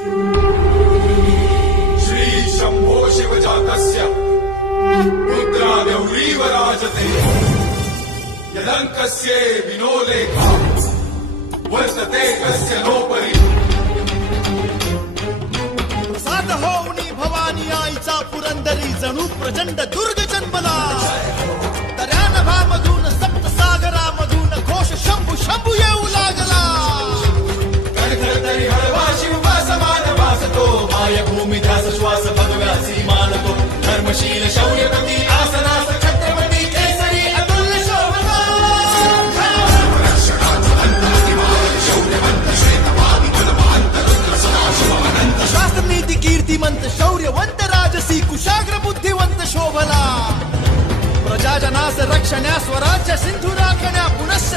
श्री शंभो शिवजातस्य रुद्राव्यौरीव राजते यदङ्कस्य विनोलेखा वर्तते कस्य नोपरि। प्रसाद होऊनी भवानी आईचा पुरंदरी जणू प्रचंड दुर्ग जन्मला। दर्या नभामधून सप्त सागरामधून घोष शंभू शंभू येऊ लागला। तरी हळवा शिवबा समान वासतो मायभूमी ध्यास श्वास भगव्यासी मानतो धर्मशील शौर्यपती आसनास छत्रपती केसरी अतुल्य शोभा। शास्त्र नीती कीर्तिमंत शौर्यवंत राजसी कुशाग्र बुद्धिवंत शोभला। प्रजाजनास रक्षण्या स्वराज्य सिंधू राखण्या पुनश्च